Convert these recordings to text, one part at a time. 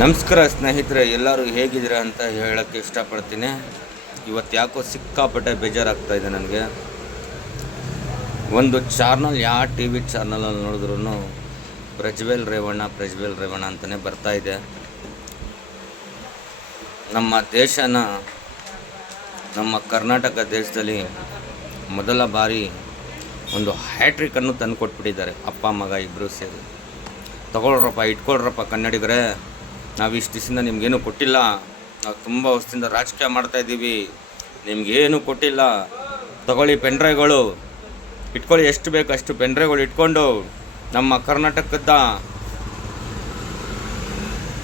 ನಮಸ್ಕಾರ ಸ್ನೇಹಿತರೆ, ಎಲ್ಲರೂ ಹೇಗಿದ್ದೀರಾ ಅಂತ ಹೇಳೋಕ್ಕೆ ಇಷ್ಟಪಡ್ತೀನಿ. ಇವತ್ತು ಯಾಕೋ ಸಿಕ್ಕಾಪಟ್ಟೆ ಬೇಜಾರಾಗ್ತಾಯಿದೆ ನನಗೆ. ಒಂದು ಚಾನಲ್, ಯಾವ ಟಿ ವಿ ಚಾನಲಲ್ಲಿ ನೋಡಿದ್ರೂ ಪ್ರಜ್ವಲ್ ರೇವಣ್ಣ ಅಂತಲೇ ಬರ್ತಾಯಿದೆ. ನಮ್ಮ ದೇಶನ, ನಮ್ಮ ಕರ್ನಾಟಕ ದೇಶದಲ್ಲಿ ಮೊದಲ ಬಾರಿ ಒಂದು ಹ್ಯಾಟ್ರಿಕನ್ನು ತಂದು ಕೊಟ್ಬಿಟ್ಟಿದ್ದಾರೆ ಅಪ್ಪ ಮಗ ಇಬ್ಬರು ಸೇರಿ. ಇಟ್ಕೊಳ್ರಪ್ಪ ಕನ್ನಡಿಗರೇ, ನಾವು ಇಷ್ಟು ದಿವಸದಿಂದ ನಿಮಗೇನು ಕೊಟ್ಟಿಲ್ಲ. ನಾವು ತುಂಬ ವರ್ಷದಿಂದ ರಾಜಕೀಯ ಮಾಡ್ತಾಯಿದ್ದೀವಿ, ನಿಮಗೇನು ಕೊಟ್ಟಿಲ್ಲ. ತಗೊಳ್ಳಿ ಪೆನ್ಡ್ರೈವ್ಗಳು, ಇಟ್ಕೊಳ್ಳಿ, ಎಷ್ಟು ಬೇಕು ಅಷ್ಟು ಪೆನ್ಡ್ರೈವ್ಗಳು ಇಟ್ಕೊಂಡು ನಮ್ಮ ಕರ್ನಾಟಕದ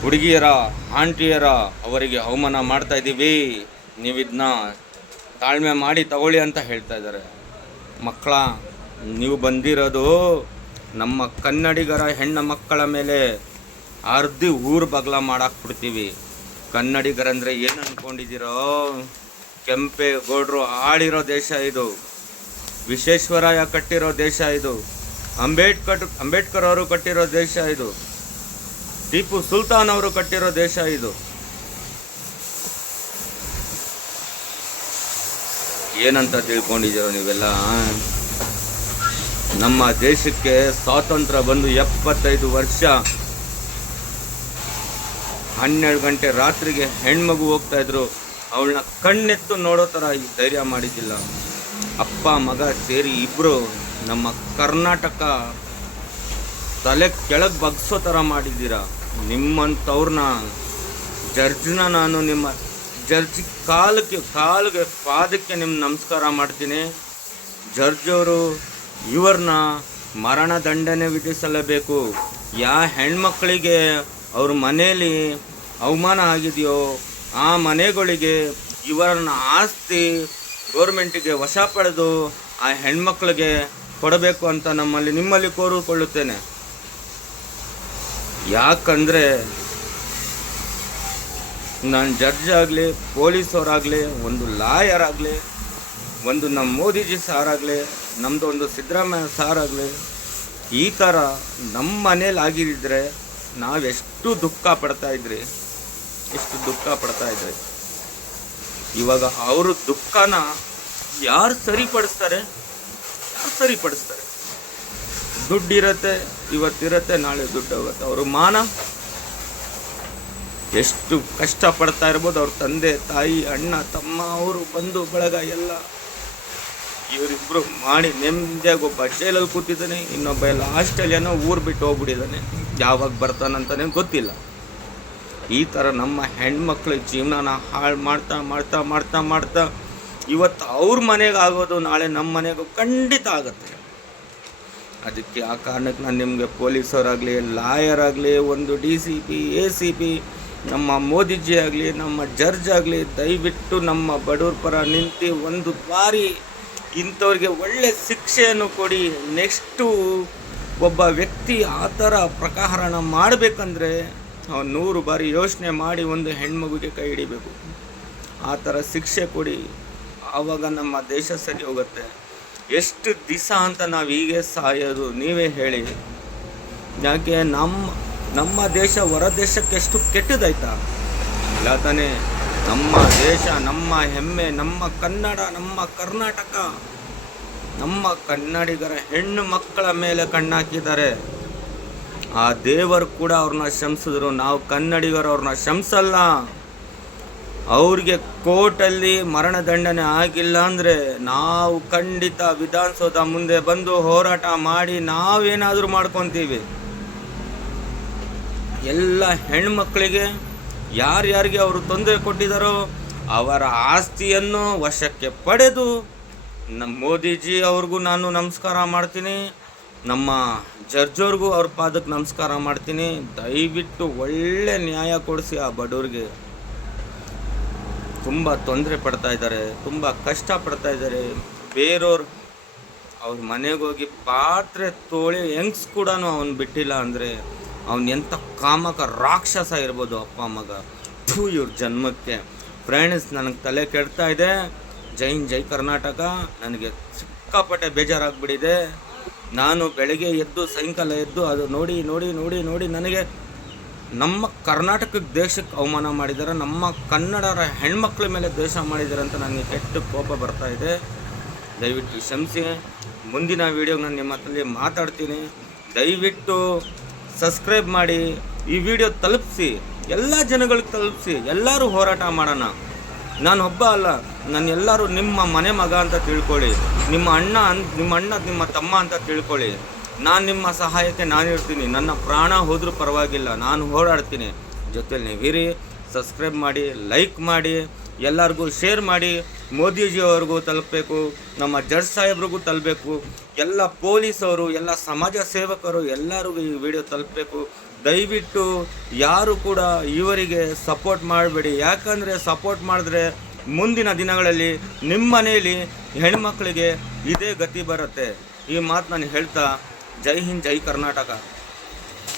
ಹುಡುಗಿಯರ, ಆಂಟಿಯರ ಅವರಿಗೆ ಅವಮಾನ ಮಾಡ್ತಾಯಿದ್ದೀವಿ. ನೀವಿದನ್ನ ತಾಳ್ಮೆ ಮಾಡಿ ತಗೊಳ್ಳಿ ಅಂತ ಹೇಳ್ತಾ ಇದ್ದಾರೆ. ಮಕ್ಕಳ, ನೀವು ಬಂದಿರೋದು ನಮ್ಮ ಕನ್ನಡಿಗರ ಹೆಣ್ಣು ಮಕ್ಕಳ ಮೇಲೆ ಅರ್ಧಿ ಊರು ಬಗಲ ಮಾಡಾಕ್ಬಿಡ್ತೀವಿ. ಕನ್ನಡಿಗರಂದರೆ ಏನು ಅಂದ್ಕೊಂಡಿದ್ದೀರೋ? ಕೆಂಪೇಗೌಡರು ಆಳಿರೋ ದೇಶ ಇದು, ವಿಶ್ವೇಶ್ವರಯ್ಯ ಕಟ್ಟಿರೋ ದೇಶ ಇದು, ಅಂಬೇಡ್ಕರ್ ಅವರು ಕಟ್ಟಿರೋ ದೇಶ ಇದು, ಟಿಪ್ಪು ಸುಲ್ತಾನ್ ಅವರು ಕಟ್ಟಿರೋ ದೇಶ ಇದು. ಏನಂತ ತಿಳ್ಕೊಂಡಿದ್ದೀರೋ ನೀವೆಲ್ಲ? ನಮ್ಮ ದೇಶಕ್ಕೆ ಸ್ವಾತಂತ್ರ್ಯ ಬಂದು 75 ವರ್ಷ. 12 ಗಂಟೆ ರಾತ್ರಿಗೆ ಹೆಣ್ಮಗು ಹೋಗ್ತಾಯಿದ್ರು, ಅವಳನ್ನ ಕಣ್ಣೆತ್ತು ನೋಡೋ ಥರ ಧೈರ್ಯ ಮಾಡಿದ್ದಿಲ್ಲ. ಅಪ್ಪ ಮಗ ಸೇರಿ ಇಬ್ಬರು ನಮ್ಮ ಕರ್ನಾಟಕ ತಲೆ ಕೆಳಗೆ ಬಗ್ಸೋ ಥರ ಮಾಡಿದ್ದೀರಾ. ನಿಮ್ಮಂಥವ್ರನ್ನ ಜಡ್ಜ್ನ, ನಾನು ನಿಮ್ಮ ಜಡ್ಜ್ ಕಾಲಿಗೆ ಪಾದಕ್ಕೆ ನಿಮ್ಮ ನಮಸ್ಕಾರ ಮಾಡ್ತೀನಿ. ಜಡ್ಜವರು ಇವ್ರನ್ನ ಮರಣ ದಂಡನೆ ವಿಧಿಸಲೇಬೇಕು. ಹೆಣ್ಮಕ್ಳಿಗೆ ಅವ್ರ ಮನೇಲಿ ಅವಮಾನ ಆಗಿದೆಯೋ ಆ ಮನೆಗಳಿಗೆ ಇವರನ್ನ ಆಸ್ತಿ ಗೌರ್ಮೆಂಟಿಗೆ ವಶ ಪಡೆದು ಆ ಹೆಣ್ಮಕ್ಳಿಗೆ ಕೊಡಬೇಕು ಅಂತ ನಿಮ್ಮಲ್ಲಿ ಕೋರಿಕೊಳ್ಳುತ್ತೇನೆ. ಯಾಕಂದರೆ ನಾನು ಜಡ್ಜ್ ಆಗಲಿ, ಪೊಲೀಸವರಾಗಲಿ, ಒಂದು ಲಾಯರ್ ಆಗಲಿ, ಒಂದು ನಮ್ಮ ಮೋದಿಜಿ ಸಾರಾಗಲಿ, ನಮ್ಮದು ಒಂದು ಸಿದ್ದರಾಮಯ್ಯ ಸಾರಾಗಲಿ, ಈ ಥರ ನಮ್ಮ ಮನೇಲಿ ಆಗಿದ್ದರೆ ನಾವೆಷ್ಟು ದುಃಖ ಪಡ್ತಾಯಿದ್ರಿ. ಇವಾಗ ಅವರು ದುಃಖನ ಯಾರು ಸರಿಪಡಿಸ್ತಾರೆ? ದುಡ್ಡಿರತ್ತೆ, ಇವತ್ತಿರತ್ತೆ, ನಾಳೆ ದುಡ್ಡು ಹೋಗುತ್ತೆ. ಅವರು ಮಾನ ಎಷ್ಟು ಕಷ್ಟಪಡ್ತಾ ಇರ್ಬೋದು. ಅವ್ರ ತಂದೆ ತಾಯಿ, ಅಣ್ಣ ತಮ್ಮ, ಅವರು ಬಂಧು ಬಳಗ ಎಲ್ಲ ಇವರಿಬ್ಬರು ಮಾಡಿ ನೆಮ್ಮದಿಯಾಗಿ ಒಬ್ಬ ಜೈಲಲ್ಲಿ ಕೂತಿದ್ದಾನೆ, ಇನ್ನೊಬ್ಬ ಎಲ್ಲ ಆಸ್ಟ್ರೇಲಿಯಾನೋ ಊರು ಬಿಟ್ಟು ಹೋಗ್ಬಿಟ್ಟಿದ್ದಾನೆ. ಯಾವಾಗ ಬರ್ತಾನಂತಾನೆ ಗೊತ್ತಿಲ್ಲ. ಈ ಥರ ನಮ್ಮ ಹೆಣ್ಮಕ್ಳ ಜೀವನನ ಹಾಳು ಮಾಡ್ತಾ ಮಾಡ್ತಾ ಮಾಡ್ತಾ ಮಾಡ್ತಾ ಇವತ್ತು ಅವ್ರ ಮನೆಗೆ ಆಗೋದು ನಾಳೆ ನಮ್ಮ ಮನೆಗೂ ಖಂಡಿತ ಆಗುತ್ತೆ. ಅದಕ್ಕೆ ಆ ಕಾರಣಕ್ಕೆ ನಾನು ನಿಮಗೆ ಪೊಲೀಸರಾಗಲಿ, ಲಾಯರ್ ಆಗಲಿ, ಒಂದು DCP, ACP, ನಮ್ಮ ಮೋದಿಜಿ ಆಗಲಿ, ನಮ್ಮ ಜಡ್ಜ್ ಆಗಲಿ, ದಯವಿಟ್ಟು ನಮ್ಮ ಬಡವ್ರ ಪರ ನಿಂತು ಒಂದು ಬಾರಿ ಇಂಥವ್ರಿಗೆ ಒಳ್ಳೆ ಶಿಕ್ಷೆಯನ್ನು ಕೊಡಿ. ನೆಕ್ಸ್ಟು ಒಬ್ಬ ವ್ಯಕ್ತಿ ಆ ಥರ ಪ್ರಕರಣ ಮಾಡಬೇಕಂದ್ರೆ ಅವನು 100 ಬಾರಿ ಯೋಚನೆ ಮಾಡಿ ಒಂದು ಹೆಣ್ಮಗುಗೆ ಕೈ ಹಿಡಿಬೇಕು. ಆ ಥರ ಶಿಕ್ಷೆ ಕೊಡಿ, ಆವಾಗ ನಮ್ಮ ದೇಶ ಸರಿ ಹೋಗುತ್ತೆ. ಎಷ್ಟು ದಿವಸ ಅಂತ ನಾವು ಹೀಗೆ ಸಾಯೋದು? ನೀವೇ ಹೇಳಿ. ಯಾಕೆ ನಮ್ಮ ದೇಶ ಹೊರ ದೇಶಕ್ಕೆ ಎಷ್ಟು ಕೆಟ್ಟದಾಯ್ತಾ? ಇಲ್ಲ ತಾನೇ? ನಮ್ಮ ದೇಶ, ನಮ್ಮ ಹೆಮ್ಮೆ, ನಮ್ಮ ಕನ್ನಡ, ನಮ್ಮ ಕರ್ನಾಟಕ, ನಮ್ಮ ಕನ್ನಡಿಗರ ಹೆಣ್ಣು ಮಕ್ಕಳ ಮೇಲೆ ಕಣ್ಣಾಕಿದ್ದಾರೆ. ಆ ದೇವರು ಕೂಡ ಅವ್ರನ್ನ ಕ್ಷಮಿಸಿದ್ರು. ನಾವು ಕನ್ನಡಿಗರು ಅವ್ರನ್ನ ಕ್ಷಮಿಸಲ್ಲ. ಅವ್ರಿಗೆ ಕೋರ್ಟಲ್ಲಿ ಮರಣದಂಡನೆ ಆಗಿಲ್ಲ ಅಂದರೆ ನಾವು ಖಂಡಿತ ವಿಧಾನಸೌಧ ಮುಂದೆ ಬಂದು ಹೋರಾಟ ಮಾಡಿ ನಾವೇನಾದರೂ ಮಾಡ್ಕೊತೀವಿ. ಎಲ್ಲ ಹೆಣ್ಮಕ್ಳಿಗೆ ಯಾರ್ಯಾರಿಗೆ ಅವರು ತೊಂದರೆ ಕೊಟ್ಟಿದ್ದಾರೋ ಅವರ ಆಸ್ತಿಯನ್ನು ವಶಕ್ಕೆ ಪಡೆದು, ನಮ್ಮ ಮೋದಿಜಿ ಅವ್ರಿಗೂ ನಾನು ನಮಸ್ಕಾರ ಮಾಡ್ತೀನಿ, ನಮ್ಮ ಜಡ್ಜವ್ರಿಗೂ ಅವ್ರ ಪಾದಕ್ಕೆ ನಮಸ್ಕಾರ ಮಾಡ್ತೀನಿ. ದಯವಿಟ್ಟು ಒಳ್ಳೆ ನ್ಯಾಯ ಕೊಡಿಸಿ. ಆ ಬಡವ್ರಿಗೆ ತುಂಬ ತೊಂದರೆ ಪಡ್ತಾ ಇದ್ದಾರೆ, ತುಂಬ ಕಷ್ಟಪಡ್ತಾ ಇದ್ದಾರೆ. ಬೇರೆಯವ್ರು ಅವ್ರ ಮನೆಗೆ ಹೋಗಿ ಪಾತ್ರೆ ತೊಳೆ ಹೆಂಗ್ಸ್ ಕೂಡ ಅವನು ಬಿಟ್ಟಿಲ್ಲ ಅಂದರೆ ಅವನು ಎಂಥ ಕಾಮಕ ರಾಕ್ಷಸ ಇರ್ಬೋದು ಅಪ್ಪ ಮಗ. ಇವ್ರ ಜನ್ಮಕ್ಕೆ. ಫ್ರೆಂಡ್ಸ್, ನನಗೆ ತಲೆ ಕೆಡ್ತಾ ಇದೆ. ಜೈ ಕರ್ನಾಟಕ. ನನಗೆ ಸಿಕ್ಕಾಪಟ್ಟೆ ಬೇಜಾರಾಗ್ಬಿಟ್ಟಿದೆ. ನಾನು ಬೆಳಗ್ಗೆ ಎದ್ದು ಸಾಯಂಕಾಲ ಎದ್ದು ಅದು ನೋಡಿ ನನಗೆ ನಮ್ಮ ಕರ್ನಾಟಕಕ್ಕೆ ದೇಶಕ್ಕೆ ಅವಮಾನ ಮಾಡಿದ್ದಾರೆ, ನಮ್ಮ ಕನ್ನಡರ ಹೆಣ್ಮಕ್ಳ ಮೇಲೆ ದ್ವೇಷ ಮಾಡಿದ್ದಾರೆ ಅಂತ ನನಗೆ ಕೆಟ್ಟ ಕೋಪ ಬರ್ತಾ ಇದೆ. ದಯವಿಟ್ಟು ಕ್ಷಮಿಸಿ. ಮುಂದಿನ ವೀಡಿಯೋಗೆ ನಾನು ನಿಮ್ಮ ಹತ್ರ ಮಾತಾಡ್ತೀನಿ. ದಯವಿಟ್ಟು ಸಬ್ಸ್ಕ್ರೈಬ್ ಮಾಡಿ, ಈ ವಿಡಿಯೋ ತಲುಪಿಸಿ, ಎಲ್ಲ ಜನಗಳಿಗೆ ತಲುಪಿಸಿ. ಎಲ್ಲರೂ ಹೋರಾಟ ಮಾಡೋಣ. ನಾನು ಒಬ್ಬ ಅಲ್ಲ, ನಾನು ಎಲ್ಲರೂ ನಿಮ್ಮ ಮನೆ ಮಗ ಅಂತ ತಿಳ್ಕೊಳ್ಳಿ, ನಿಮ್ಮ ಅಣ್ಣ ನಿಮ್ಮ ತಮ್ಮ ಅಂತ ತಿಳ್ಕೊಳ್ಳಿ. ನಾನು ನಿಮ್ಮ ಸಹಾಯಕ್ಕೆ ನಾನಿರ್ತೀನಿ. ನನ್ನ ಪ್ರಾಣ ಹೋದರೂ ಪರವಾಗಿಲ್ಲ, ನಾನು ಹೋರಾಡ್ತೀನಿ. ಜೊತೆಲಿ ನೀವಿರಿ. ಸಬ್ಸ್ಕ್ರೈಬ್ ಮಾಡಿ, ಲೈಕ್ ಮಾಡಿ, ಎಲ್ಲರಿಗೂ ಶೇರ್ ಮಾಡಿ. ಮೋದಿಜಿಯವ್ರಿಗೂ ತಲುಪಬೇಕು, ನಮ್ಮ ಜಡ್ಜ್ ಸಾಹೇಬ್ರಿಗೂ ತಲುಪಬೇಕು, ಎಲ್ಲ ಪೊಲೀಸವರು, ಎಲ್ಲ ಸಮಾಜ ಸೇವಕರು ಎಲ್ಲರಿಗೂ ಈ ವಿಡಿಯೋ ತಲುಪಬೇಕು. ದಯವಿಟ್ಟು ಯಾರು ಕೂಡ ಇವರಿಗೆ ಸಪೋರ್ಟ್ ಮಾಡಬೇಡಿ. ಯಾಕಂದರೆ ಸಪೋರ್ಟ್ ಮಾಡಿದ್ರೆ ಮುಂದಿನ ದಿನಗಳಲ್ಲಿ ನಿಮ್ಮ ಮನೆಯಲ್ಲಿ ಹೆಣ್ಮಕ್ಳಿಗೆ ಇದೇ ಗತಿ ಬರುತ್ತೆ. ಈ ಮಾತು ನಾನು ಹೇಳ್ತಾ, ಜೈ ಹಿಂದ್, ಜೈ ಕರ್ನಾಟಕ.